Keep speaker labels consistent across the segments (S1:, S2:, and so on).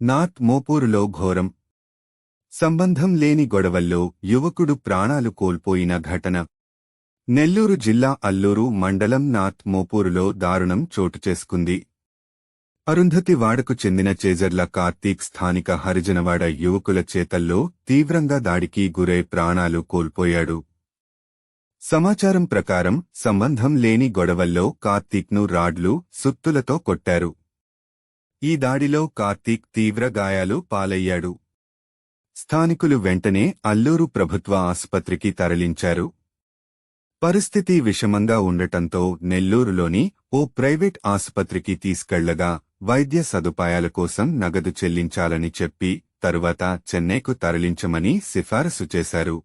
S1: North మోపూరులో ఘోరం. సంబంధం లేని గొడవల్లో యువకుడు ప్రాణాలు కోల్పోయిన ఘటన. నెల్లూరు జిల్లా అల్లూరు మండలం నార్త్ మోపూరులో దారుణం చోటు చేసుకుంది. అరుంధతి వాడకు చెందిన చేజర్ల కార్తీక్ స్థానిక హరిజనవాడ యువకుల చేతల్లో తీవ్రంగా దాడికి గురై ప్రాణాలు కోల్పోయాడు. సమాచారం ప్రకారం సంబంధం లేని గొడవల్లో కార్తీక్ను రాడ్లు సుత్తులతో కొట్టారు. ఈ దాడిలో కార్తీక్ తీవ్ర గాయాలు పాలయ్యాడు. స్థానికులు వెంటనే అల్లూరు ప్రభుత్వ ఆసుపత్రికి తరలించారు. పరిస్థితి విషమంగా ఉండటంతో నెల్లూరులోని ఓ ప్రైవేట్ ఆసుపత్రికి తీసుకెళ్ళగా వైద్య సదుపాయాల కోసం నగదు చెల్లించాలని చెప్పి తరువాత చెన్నైకు తరలించమని సిఫారసు చేశారు.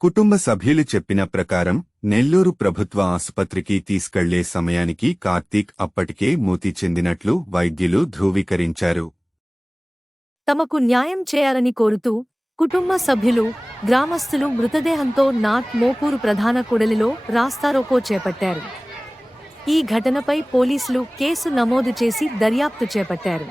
S1: కుటుంబ సభ్యులు చెప్పిన ప్రకారం నెల్లూరు ప్రభుత్వ ఆసుపత్రికి తీసుకెళ్ళే సమయానికి కార్తీక్ అప్పటికే మూతి చెందినట్లు వైద్యులు ధృవీకరించారు.
S2: తమకు న్యాయం చేయాలని కోరుతూ కుటుంబ సభ్యులు గ్రామస్తులు మృతదేహంతో నాత్ మోపూరు ప్రధాన కూడలిలో రాస్తారోకో చేపట్టారు. ఈ ఘటనపై పోలీసులు కేసు నమోదు చేసి దర్యాప్తు చేపట్టారు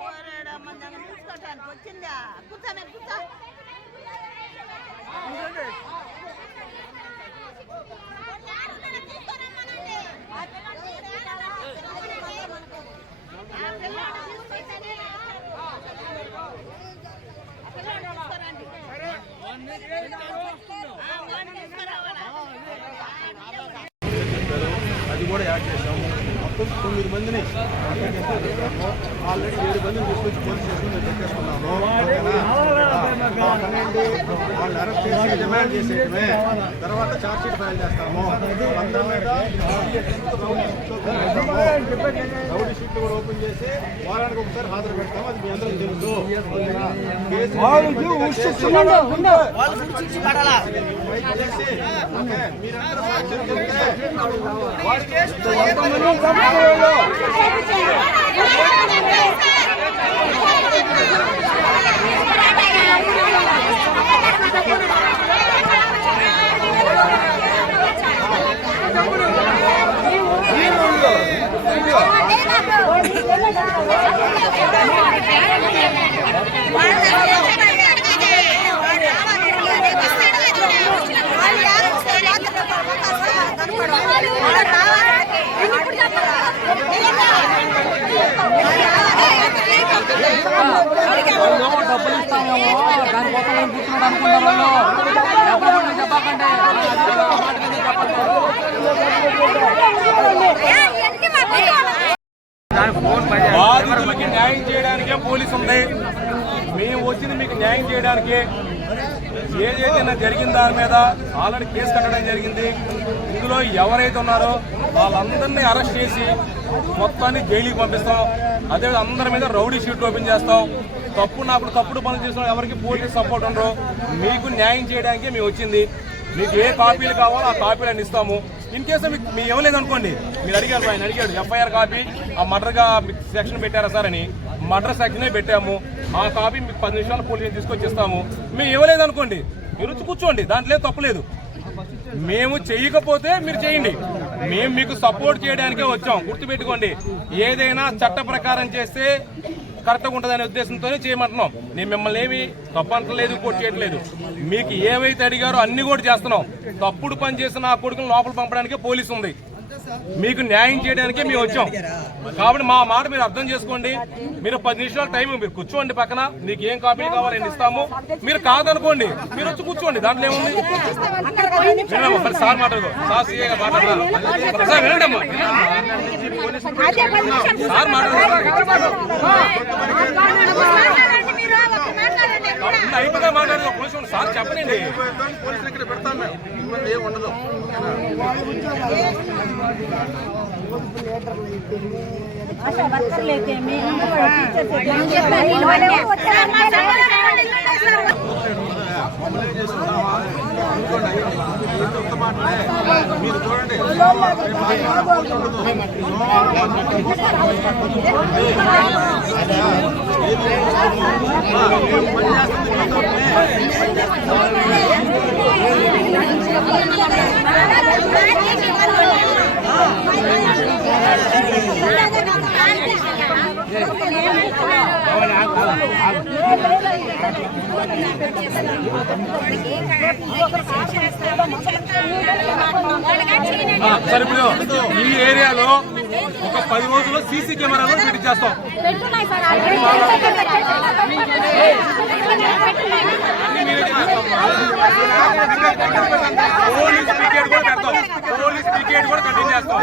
S3: ఓరేడమ్మ, నన్ను చూసుకోవటానికి వచ్చిందా కూర్చోమే కూర్చో
S4: అది కూడా యాడ్ చేసాము మొత్తం తొమ్మిది మందిని ఆల్రెడీ ఏడు మందిని తీసుకొచ్చి పోలీస్ స్టేషన్ పెట్టేసుకున్నాము. వాళ్ళు అరెస్ట్ చేసి డిమాండ్ చేసేయటమే. తర్వాత ఛార్జ్ షీట్ ఫైల్ చేస్తాము. అందరి మీద రౌడీ షీట్ కూడా ఓపెన్ చేసి వారానికి ఒకసారి హాజరు పెడతాము. అది మీ అందరికీ తెలుసు. మీరందరూ
S5: Yes. దానికోసం కూర్చున్నాడు వాళ్ళు
S4: బాధితులకి న్యాయం చేయడానికే పోలీసు ఉంది మేము వచ్చింది మీకు న్యాయం చేయడానికి ఏదైతే జరిగిన దాని మీద ఆల్రెడీ కేసు కట్టడం జరిగింది. ఇందులో ఎవరైతే ఉన్నారో వాళ్ళందరినీ అరెస్ట్ చేసి మొత్తాన్ని జైలుకి పంపిస్తాం. అదే అందరి మీద రౌడీ షీట్ ఓపెన్ చేస్తాం. తప్పు నాకు తప్పుడు పనులు చేసిన ఎవరికి పోలీసు సపోర్ట్ ఉండరు. మీకు న్యాయం చేయడానికి మేము వచ్చింది. మీకు ఏ కాపీలు కావాలో ఆ కాపీలు అన్ని ఇస్తాము. ఇన్ కేసు మీకు మీ ఇవ్వలేదు అనుకోండి మీరు అడిగారు ఆయన అడిగాడు ఎఫ్ఐఆర్ కాపీ ఆ మర్డర్గా సెక్షన్ పెట్టారా సార్ అని. మర్డర్ సెక్షనే పెట్టాము. ఆ కాపీ మీకు పది నిమిషాలు పోలీసులు తీసుకొచ్చి ఇస్తాము. మేము ఇవ్వలేదు అనుకోండి మీరు కూర్చోండి దాంట్లో ఏం తప్పులేదు మేము చేయకపోతే మీరు చేయండి. మేము మీకు సపోర్ట్ చేయడానికే వచ్చాం. గుర్తుపెట్టుకోండి ఏదైనా చట్ట ప్రకారం చేస్తే కరెక్ట్గా ఉంటుందనే ఉద్దేశంతోనే చేయమంటున్నాం. నేను మిమ్మల్ని ఏమి తప్పు అంటలేదు ఇంకోటి చేయట్లేదు. మీకు ఏవైతే అడిగారో అన్ని కూడా చేస్తున్నాం. తప్పుడు పని చేసిన ఆ కొడుకుని లోపల పంపడానికే పోలీసు ఉంది మీకు న్యాయం చేయడానికి మేము వచ్చాం. కాబట్టి మా మాట మీరు అర్థం చేసుకోండి. మీరు పది నిమిషాల టైం మీరు కూర్చోండి పక్కన. మీకు ఏం కాపీలు కావాలి నేను ఇస్తాము. మీరు కాదనుకోండి మీరు వచ్చి కూర్చోండి. దాంట్లో ఏముంది? మరి సార్ మాట్లాడు. సార్ సీఏ మాట్లాడరా? సార్ వినండమ్మా సార్ మాట్లాడతారు అయిపోతే మాట్లాడదు పోలీసు సార్ చెప్పనండి
S3: ఆశా వర్కర్లు అయితే
S4: ఆ, సరే ఇప్పుడు ఈ ఏరియాలో ఒక పది రోజుల్లో సీసీ కెమెరాలో ఫిట్ చేస్తాం. చేస్తాం. పోలీస్ పికెట్ కూడా పెడతాం పోలీస్ పికెట్ కూడా కంటిన్యూ చేస్తాం.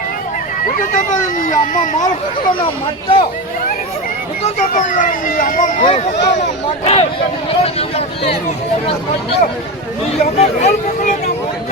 S4: కదా.
S6: అమ్మ మారుకుంటున్నా మట్ట నీ అమ్మ మారుకుంటున్నా మట్ట నీ అమ్మ మారుకుంటున్నా మట్ట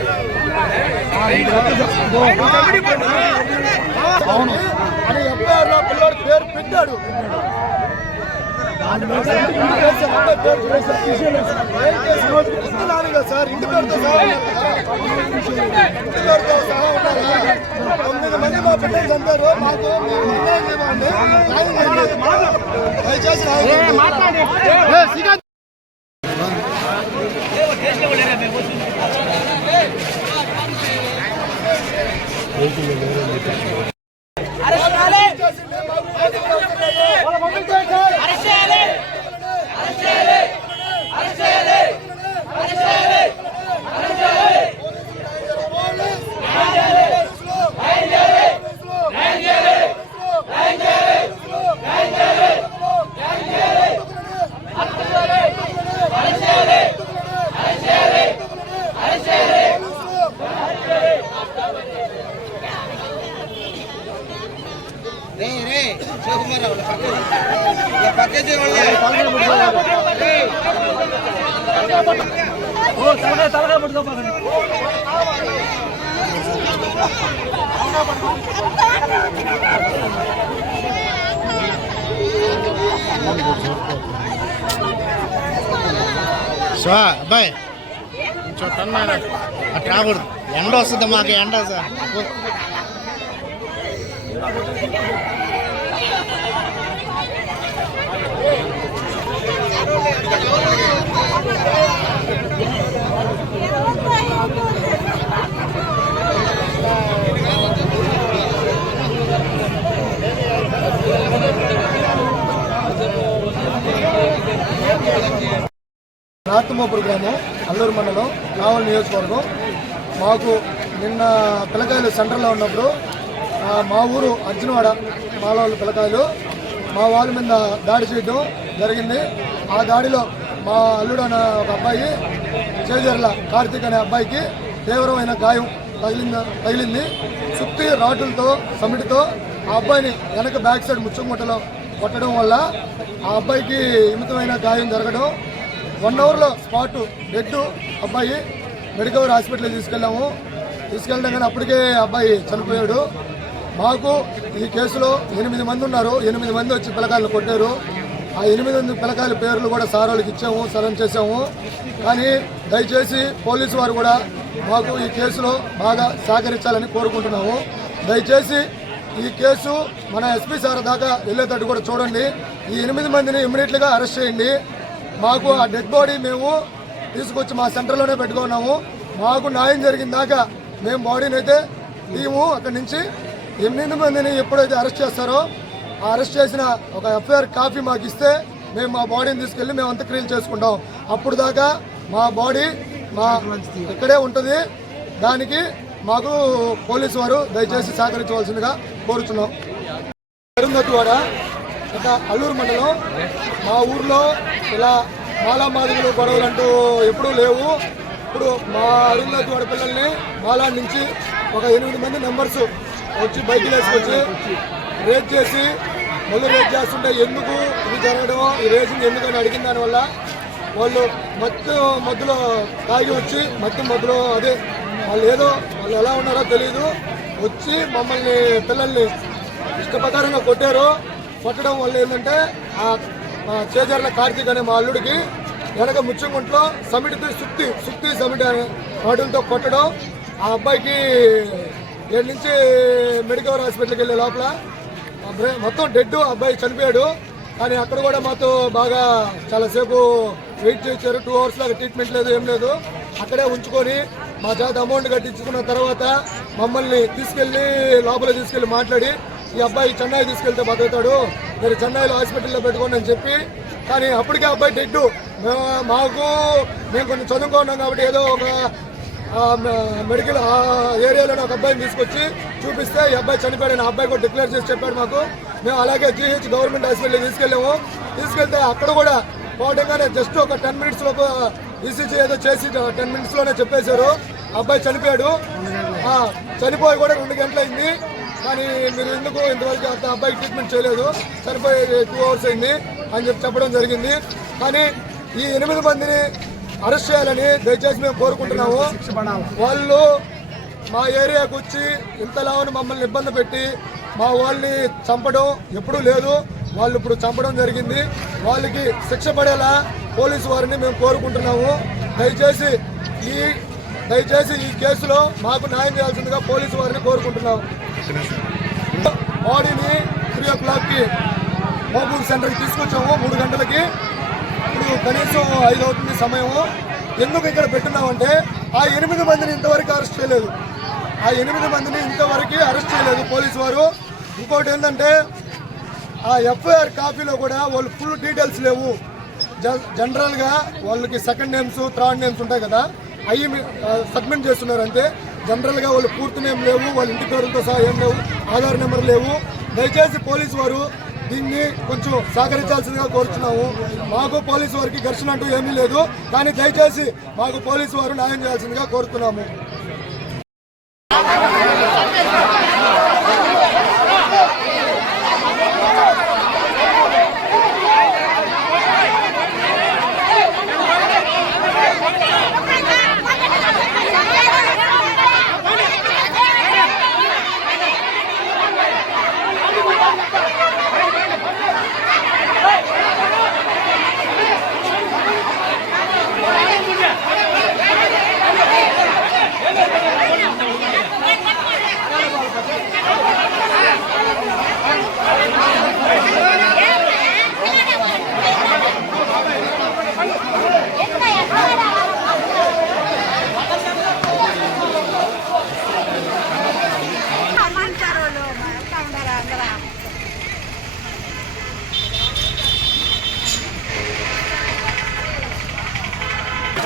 S6: అవును అని ఎఫ్ఐఆర్లో పిల్లవాడి పేరు పెట్టాడు సార్ ఇంటి పేరుతో సహా ఇంటి పేరుతో సహా ఉన్నారు తొమ్మిది మంది మా బిడ్డలు చంపారు మాకు మేము అన్యాయం చేయమండి న్యాయం చేయండి. దయచేసి న్యాయం
S7: సో అబ్బాయి కొంచెం టన్ను అటు రాకూడదు ఎండ వస్తుంది మాకు ఎండ సార్
S3: నార్తమోపూర్ గ్రామం అల్లూరు మండలం నావల్
S6: నియోజకవర్గం. మాకు నిన్న పిల్లకాయలు సెంటర్లో ఉన్నప్పుడు మా ఊరు అర్జునవాడ మాలవాళ్ళ పిల్లకాయలు. మా వాళ్ళ మీద దాడి చేయడం జరిగింది. ఆ దాడిలో మా అల్లుడు అనే ఒక అబ్బాయి చేజర్ల కార్తీక్ అనే అబ్బాయికి తీవ్రమైన గాయం తగిలింది తగిలింది. చుట్టి రాటులతో సమిటితో ఆ అబ్బాయిని వెనక బ్యాక్ సైడ్ ముచ్చుముట్టలో కొట్టడం వల్ల ఆ అబ్బాయికి హిమితమైన గాయం జరగడం. వన్ అవర్లో స్పాట్ డెడ్ అబ్బాయి మెడికవర్ హాస్పిటల్కి తీసుకెళ్ళాము. తీసుకెళ్ళడం కానీ అప్పటికే అబ్బాయి చనిపోయాడు. మాకు ఈ కేసులో ఎనిమిది మంది ఉన్నారు. ఎనిమిది మంది వచ్చి పిల్లకాయలు కొట్టారు. ఆ ఎనిమిది మంది పిల్లకాయల పేర్లు కూడా సార్ వాళ్ళకి ఇచ్చాము సరం చేసాము కానీ దయచేసి పోలీసు వారు కూడా మాకు ఈ కేసులో బాగా సహకరించాలని కోరుకుంటున్నాము. దయచేసి ఈ కేసు మన ఎస్పీ సార్ దాకా వెళ్ళేటట్టు కూడా చూడండి. ఈ ఎనిమిది మందిని ఇమ్మీడియట్గా అరెస్ట్ చేయండి. మాకు ఆ డెడ్ బాడీ మేము తీసుకొచ్చి మా సెంటర్లోనే పెట్టుకున్నాము. మాకు న్యాయం జరిగిన దాకా మేము బాడీని అయితే మేము అక్కడి నుంచి ఎనిమిది మందిని ఎప్పుడైతే అరెస్ట్ చేస్తారో ఆ అరెస్ట్ చేసిన ఒక ఎఫ్ఐఆర్ కాపీ మాకు ఇస్తే మేము మా బాడీని తీసుకెళ్ళి మేము అంత్యక్రియలు చేసుకుంటాం. అప్పుడు దాకా మా బాడీ మా ఇక్కడే ఉంటుంది. దానికి మాకు పోలీసు వారు దయచేసి సహకరించవలసిందిగా కోరుతున్నాం అరుంధతివాడ ఇక అల్లూరు మండలం. మా ఊర్లో ఇలా మాలామాదిగలు గొడవలు అంటూ ఎప్పుడూ లేవు. ఇప్పుడు మా అరుంధతివాడ పిల్లల్ని మాలా నుంచి ఒక ఎనిమిది మంది మెంబర్స్ వచ్చి బైకులు వేసుకొచ్చి రేట్ చేసి మళ్ళీ రేట్ చేస్తుంటే ఎందుకు ఇది జరగడం ఈ రేసింగ్ ఎందుకు అని అడిగిన దానివల్ల వాళ్ళు మత్తు మధ్యలో తాగి వచ్చి మత్తు మధ్యలో అదే వాళ్ళు ఏదో వాళ్ళు ఎలా ఉన్నారో తెలియదు వచ్చి మమ్మల్ని పిల్లల్ని ఇష్టప్రకారంగా కొట్టారు. కొట్టడం వల్ల ఏంటంటే ఆ ఆ చేజర్ల కార్తీక్ అనే మా అల్లుడికి వెనక ముచ్చంగుంట్లో సమిటితో సుత్తి సుత్తి సమిటి అనే వాటితో కొట్టడం. ఆ అబ్బాయికి ఏడు నుంచి మెడికల్ హాస్పిటల్కి వెళ్ళే లోపల మొత్తం డెడ్ అబ్బాయి చనిపోయాడు. కానీ అక్కడ కూడా మాతో బాగా చాలాసేపు వెయిట్ చేశారు టూ అవర్స్ లాగా ట్రీట్మెంట్ లేదు ఏం లేదు. అక్కడే ఉంచుకొని మా చేత అమౌంట్ కట్టించుకున్న తర్వాత మమ్మల్ని తీసుకెళ్ళి లోపల తీసుకెళ్ళి మాట్లాడి ఈ అబ్బాయి చెన్నై తీసుకెళ్తే బతుకుతాడు. మీరు చెన్నైలో హాస్పిటల్లో పెట్టుకోండి అని చెప్పి కానీ అప్పటికే అబ్బాయి డెడ్ మాకు మేము కొంచెం చదువుకున్నాం కాబట్టి ఏదో ఒక మెడికల్ ఆ ఏరియాలోనే ఒక అబ్బాయిని తీసుకొచ్చి చూపిస్తే ఈ అబ్బాయి చనిపోయాడు ఆ అబ్బాయి కూడా డిక్లేర్ చేసి చెప్పాడు మాకు. మేము అలాగే జీహెచ్ గవర్నమెంట్ హాస్పిటల్ తీసుకెళ్ళాము. తీసుకెళ్తే అక్కడ కూడా పోవడంగానే జస్ట్ ఒక టెన్ మినిట్స్ లోపు ఈసీజీ ఏదో చేసి టెన్ మినిట్స్లోనే చెప్పేశారు. అబ్బాయి చనిపోయాడు. చనిపోయి కూడా రెండు గంటలైంది. కానీ మీరు ఎందుకు ఇంతవరకు అంత అబ్బాయి ట్రీట్మెంట్ చేయలేదు? చనిపోయి టూ అవర్స్ అయింది అని చెప్పి చెప్పడం జరిగింది. కానీ ఈ ఎనిమిది మందిని అరెస్ట్ చేయాలని దయచేసి మేము కోరుకుంటున్నాము. వాళ్ళు మా ఏరియాకు వచ్చి ఇంతలావని మమ్మల్ని ఇబ్బంది పెట్టి మా వాళ్ళని చంపడం ఎప్పుడూ లేదు. వాళ్ళు ఇప్పుడు చంపడం జరిగింది. వాళ్ళకి శిక్ష పడేలా పోలీసు వారిని మేము కోరుకుంటున్నాము. దయచేసి ఈ దయచేసి ఈ కేసులో మాకు న్యాయం చేయాల్సిందిగా పోలీసు వారిని కోరుకుంటున్నాము. బాడీని త్రీ ఓ క్లాక్కి మోబూల్ సెంటర్కి తీసుకొచ్చాము మూడు గంటలకి. ఇప్పుడు కనీసం ఐదు అవుతుంది సమయము. ఎందుకు ఇక్కడ పెట్టున్నామంటే ఆ ఎనిమిది మందిని ఇంతవరకు అరెస్ట్ చేయలేదు. ఆ ఎనిమిది మందిని ఇంతవరకు అరెస్ట్ చేయలేదు పోలీసు వారు. ఇంకోటి ఏంటంటే ఆ ఎఫ్ఐఆర్ కాపీలో కూడా వాళ్ళు ఫుల్ డీటెయిల్స్ లేవు. జ- జనరల్గా వాళ్ళకి సెకండ్ నేమ్స్ థర్డ్ నేమ్స్ ఉంటాయి కదా అవి సబ్మిట్ చేస్తున్నారు అంతే. జనరల్గా వాళ్ళు పూర్తి నేమ్ లేవు వాళ్ళ ఇంటి పేరులతో సహా ఏం లేవు ఆధార్ నెంబర్ లేవు. దయచేసి పోలీసు వారు దీన్ని కొంచెం సహకరించాల్సిందిగా కోరుతున్నాము మాకు పోలీసు వారికి ఘర్షణ అంటూ ఏమీ లేదు. కానీ దయచేసి మాకు పోలీసు వారు న్యాయం చేయాల్సిందిగా కోరుతున్నాము.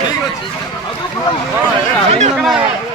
S5: Thank
S6: you.